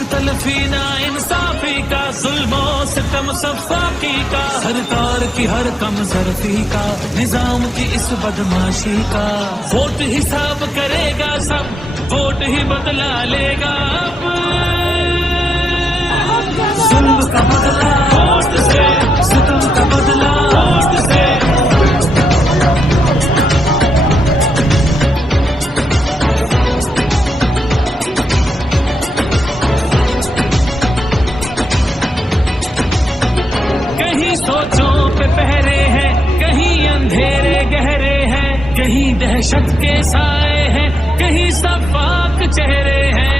हक तलफी ना इंसाफी का, जुल्मो सितम सफाकी का, सरकार की हर कम सरफी का, निजाम की इस बदमाशी का। वोट हिसाब करेगा सब, वोट ही बदला लेगा अब। जुल्म का बदला वोट से, सितम का बदला वोट से। कहीं सोचों पे पहरे हैं, कहीं अंधेरे गहरे हैं, कहीं दहशत के साए हैं, कहीं सफाक चेहरे हैं।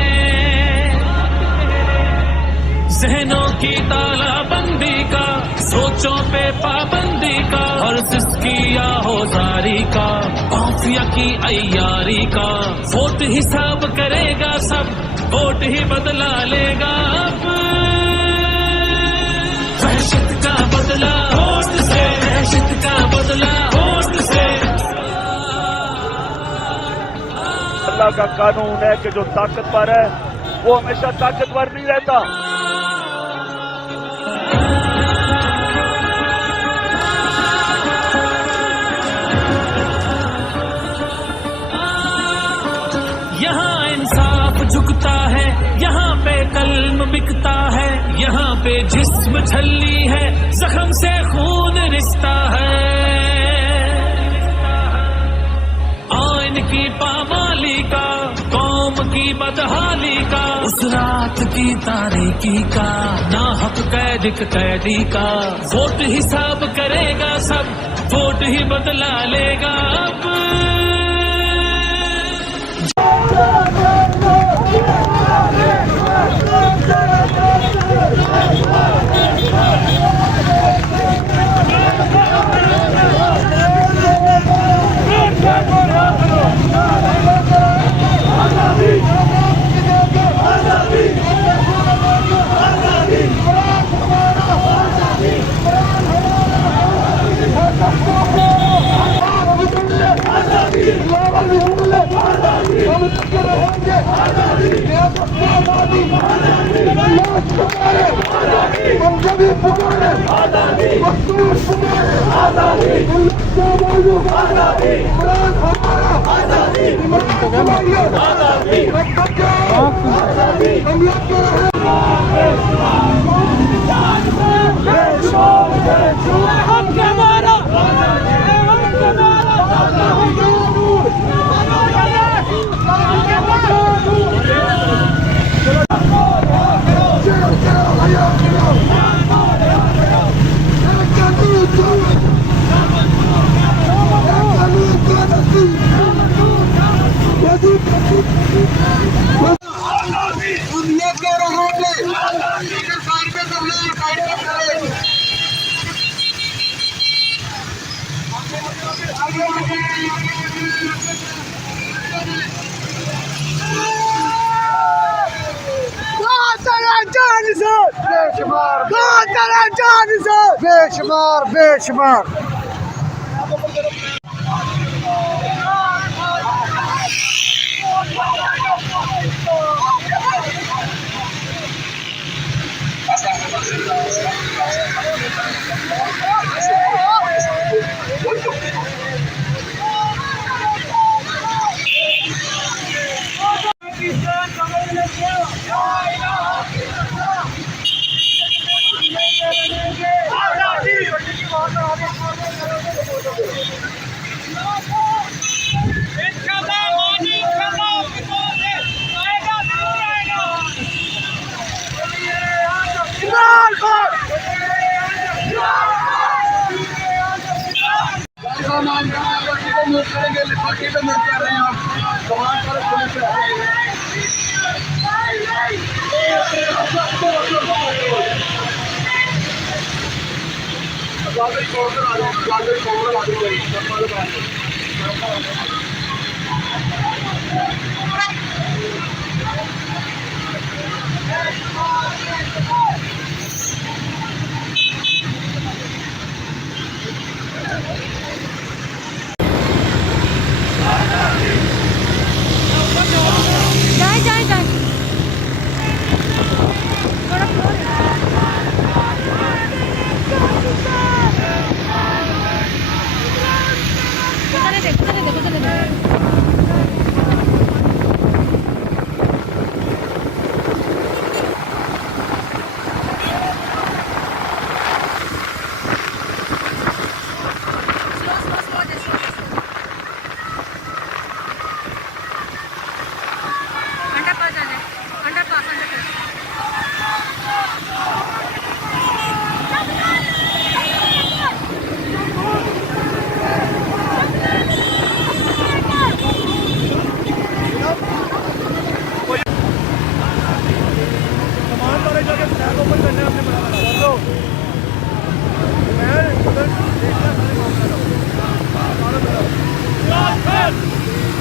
जहनों की तालाबंदी का, सोचों पे पाबंदी का, और सिस्की या होजारी का, माफिया की अय्यारी का। वोट हिसाब करेगा सब, वोट ही बदला लेगा अब। दहशत का बदला वोट से, दहशत का बदला वोट से। अल्लाह का कानून है कि जो ताकतवर है वो हमेशा ताकतवर नहीं रहता। यहाँ इंसाफ झुकता है, यहाँ पे कल्म बिकता है, यहाँ पे जिस्म छल्ली है, जख्म से खून रिश्ता है। आइन की पामाली का, कौम की बदहाली का, उस रात की तारीकी का, नाहक कैद कैदी का। वोट हिसाब करेगा सब, वोट ही बदला लेगा अब। हम सभी पुकारे आजादी, मजदूर पुकारे आजादी, आजादी, इमरान हमारा आजादी, इमरान आजादी, आजादी, हम लोग के बेशुमार बेशुमार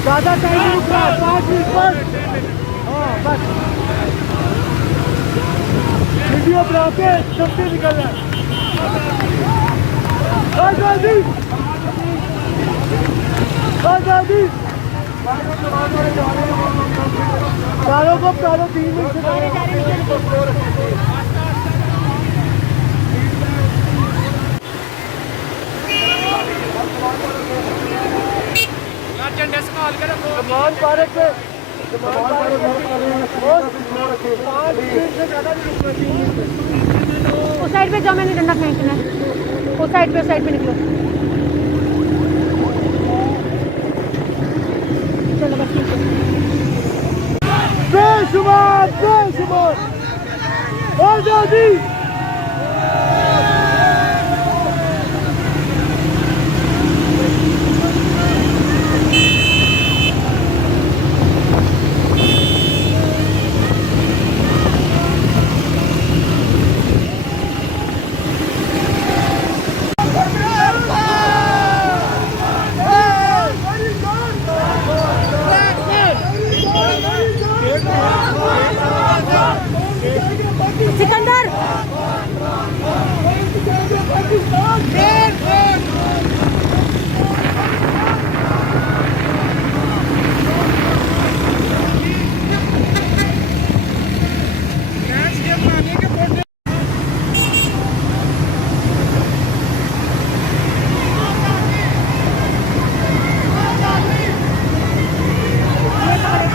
ज्यादा टाइम नहीं रुक रहा, 5 मिनट बस। हाँ बस वीडियो बनाते सबसे निकल रहा है। आजादी आजादी चारों को चारों 3 मिनट समान पार्क पे उस साइड पे जाओ, मैंने डंडा फेंकना है। उस साइड पे निकलो। चलो बस ठीक है। बेशुमार बेशुमार आजादी सिकंदर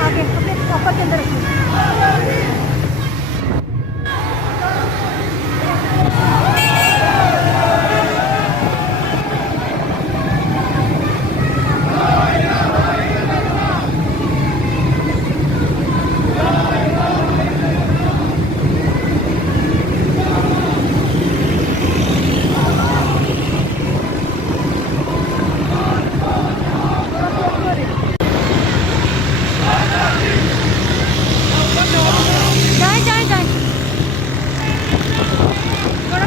आगे अपने कॉपर के अंदर रखिए। जाए थोड़ा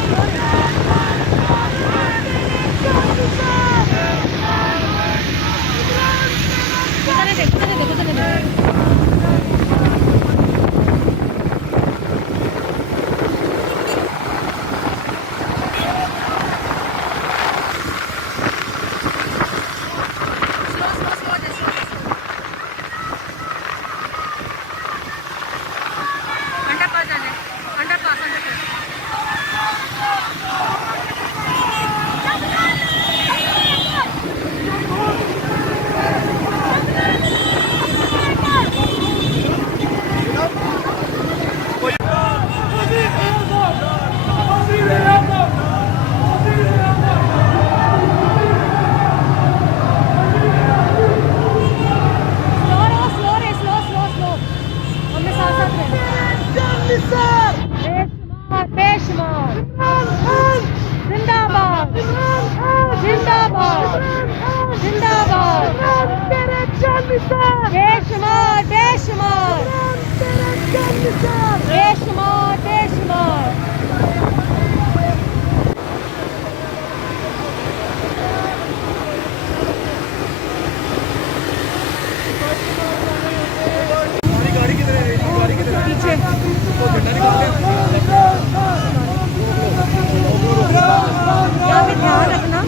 बेशुमार बेशुमार बेशुमार बेशुमार। पीछे यहाँ पे ध्यान रखना।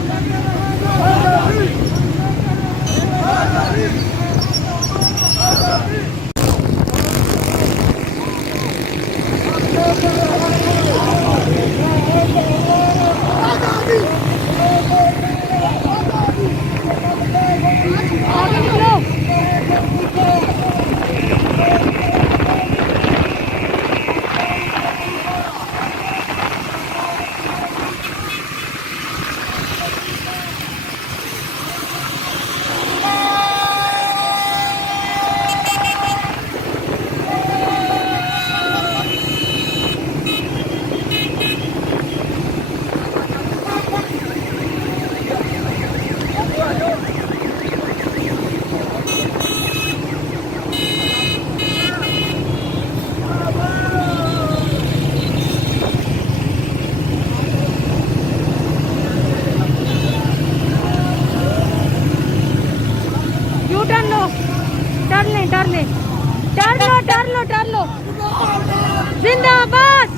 जिंदाबाद।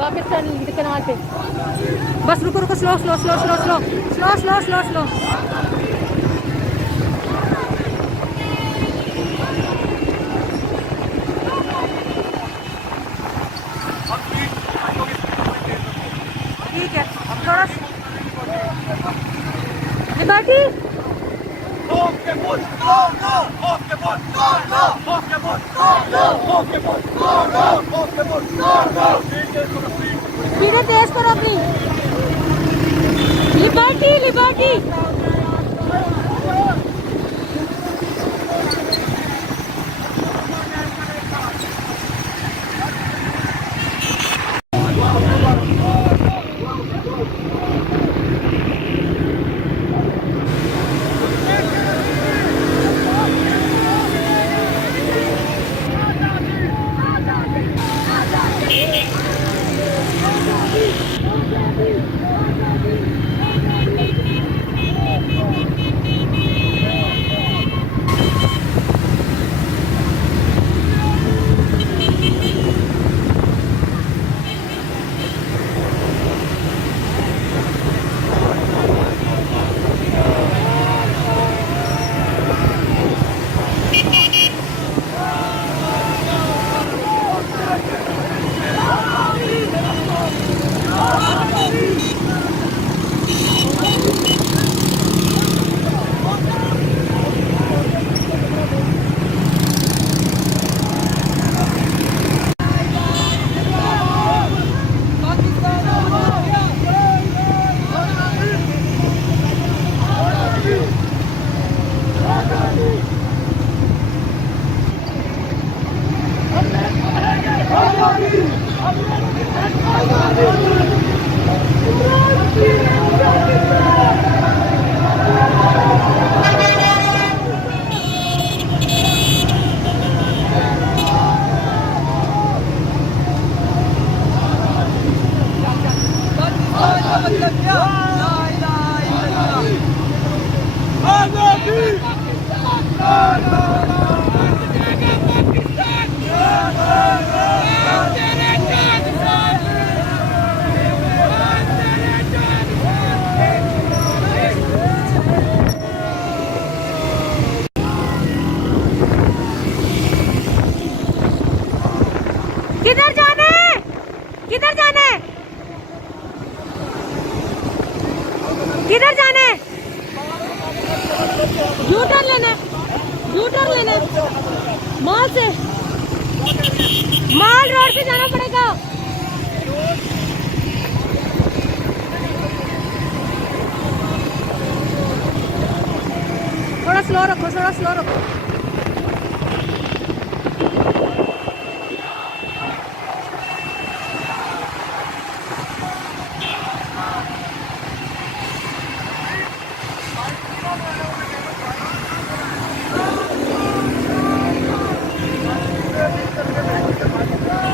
पाकिस्तान कनाल पे बस रुको रुको, slow slow slow slow slow slow slow slow slow. ठीक है, थोड़ा लिबर्टी। स्पीड तेज करो अपनी। Liberty liberty. किधर जाना है, किधर जाना है, किधर जाना है? यू टर्न लेना है, यू टर्न लेना है। मॉल से, मॉल रोड से जाना पड़ेगा। थोड़ा स्लो रखो, थोड़ा स्लो रखो।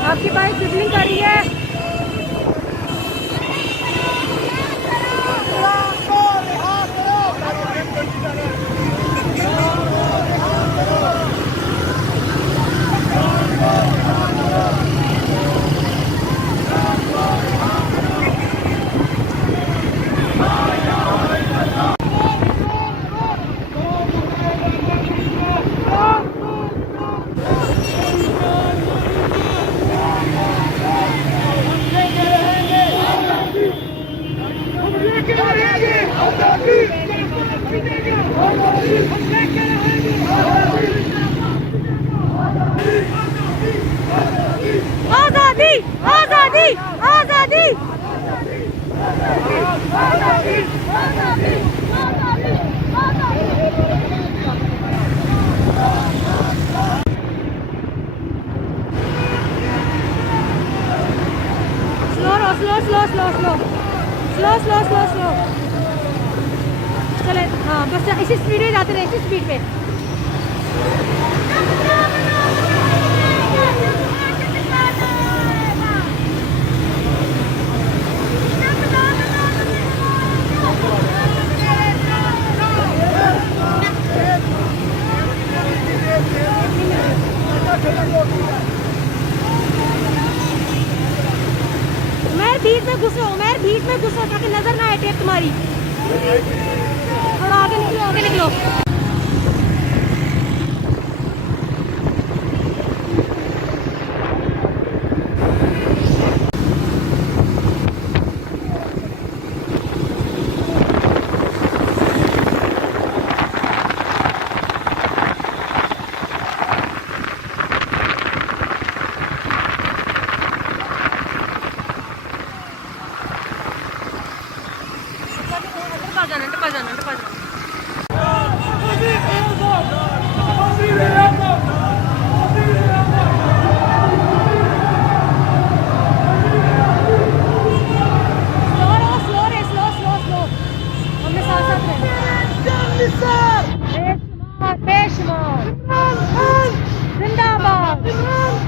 आपकी बाइक सिबलिंग कर रही है। आजादी आजादी आजादी slow slow slow slow slow slow slow slow चले। हाँ बस इसी स्पीड में जाते रहे, इसी स्पीड पे। में घुसो ताकि नजर ना आए टेप तुम्हारी। थोड़ा आगे निकलो, आगे निकलो। टपा जाना, टपा जाना। स्लो। हमने साथ रहना। बेशुमार। जिंदाबाद। बेशुमार।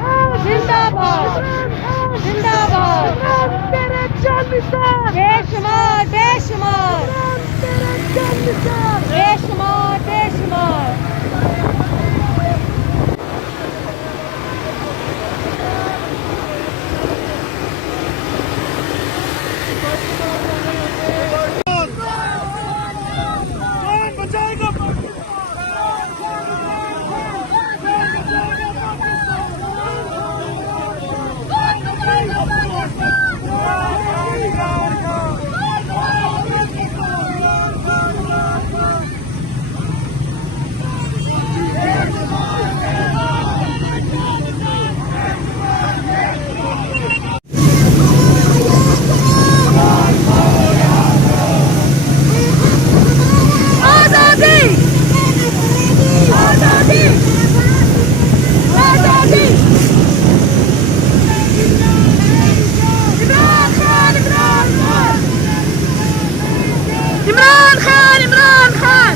इमरान खान।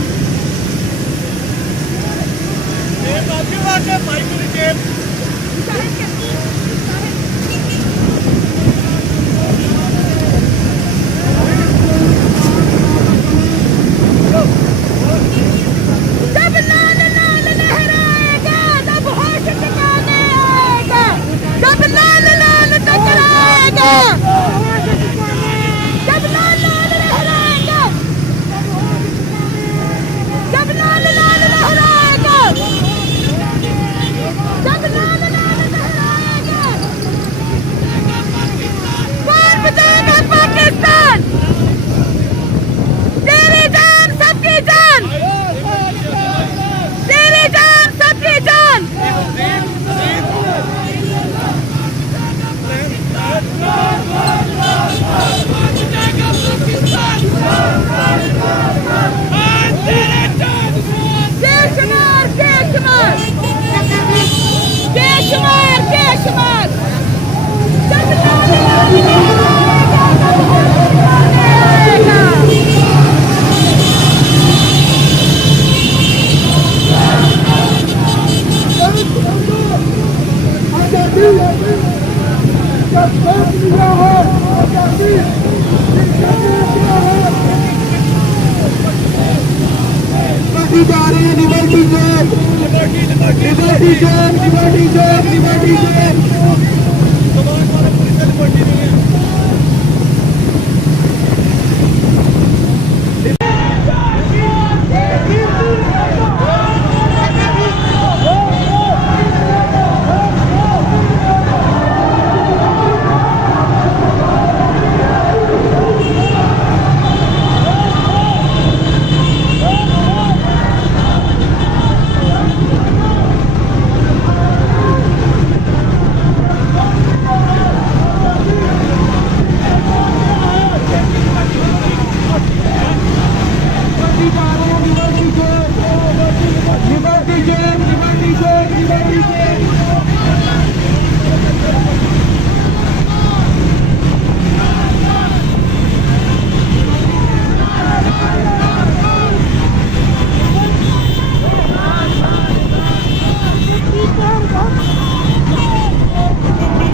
जब लाल लाल लहराएगा तब होश ठिकाने आएगा। जब लाल लाल टकराएगा, जब लाल लाल लहराएगा, जब लाल लाल लहराएगा, जब लाल लाल लहराएगा, कौन बचाएगा पाकिस्तान? तेरी जान सबकी जान, तेरी जान सबकी जान। बेशुमार बेशुमार बेशुमार बेशुमार। जब लाल लाल लहराएगा तब होश ठिकाने आएगा। लिबर्टी